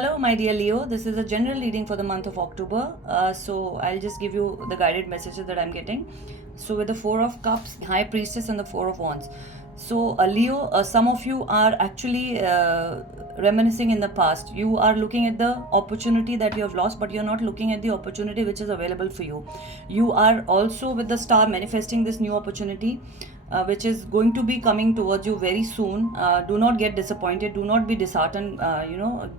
Hello, my dear Leo. This is a general reading for the month of October. So I'll just give you the guided messages that I'm getting. So with the Four of Cups, High Priestess, and the Four of Wands. So Leo, some of you are actually reminiscing in the past. You are looking at the opportunity that you have lost, but you're not looking at the opportunity which is available for you. You are also with the star manifesting this new opportunity, which is going to be coming towards you very soon. Do not get disappointed. Do not be disheartened.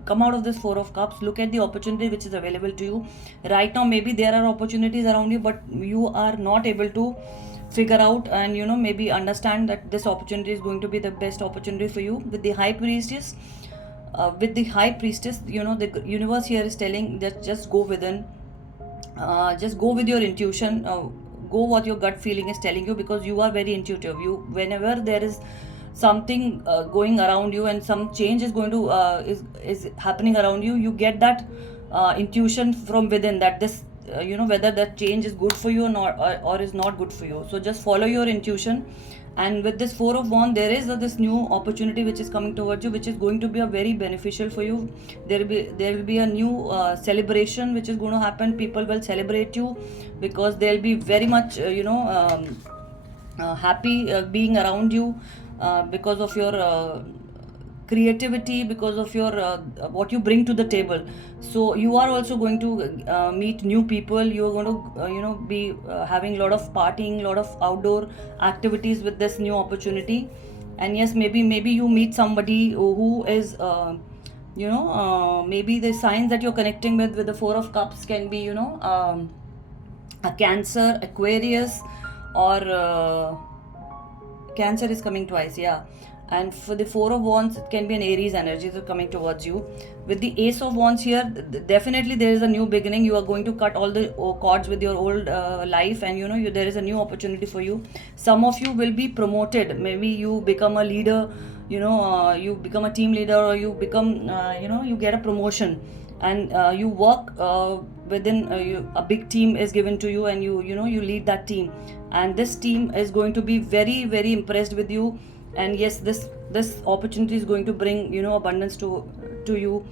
Come out of this Four of Cups. Look at the opportunity which is available to you. Right now, maybe there are opportunities around you, but you are not able to figure out and maybe understand that this opportunity is going to be the best opportunity for you. With the High Priestess, the universe here is telling that just go within, just go with your intuition, go what your gut feeling is telling you, because you are very intuitive. You, whenever there is something going around you and some change is going to is happening around you, you get that intuition from within that this whether that change is good for you or not, or is not good for you. So just follow your intuition. And with this Four of Wands, there is this new opportunity which is coming towards you, which is going to be a very beneficial for you. There will be a new celebration which is going to happen. People will celebrate you because they'll be very much happy being around you because of your creativity, because of your what you bring to the table. So you are also going to meet new people. You are going to be having a lot of partying, a lot of outdoor activities with this new opportunity. And yes, maybe you meet somebody who is maybe the signs that you're connecting with the Four of Cups can be a Cancer, Aquarius, or Cancer is coming twice, yeah. And for the Four of Wands, it can be an Aries energy that coming towards you. With the Ace of Wands here, definitely there is a new beginning. You are going to cut all the cords with your old life, and there is a new opportunity for you. Some of you will be promoted. Maybe you become a leader. You become a team leader, or you become you get a promotion, and you work within a big team is given to you, and you lead that team, and this team is going to be very, very impressed with you. And yes, this opportunity is going to bring abundance to you.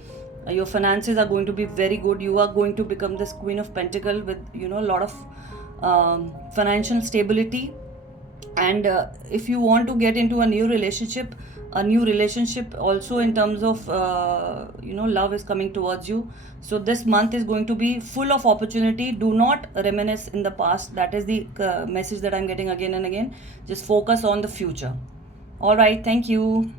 Your finances are going to be very good. You are going to become this Queen of Pentacle with a lot of financial stability. And if you want to get into a new relationship also in terms of love is coming towards you. So this month is going to be full of opportunity. Do not reminisce in the past. That is the message that I'm getting again and again. Just focus on the future. All right, thank you.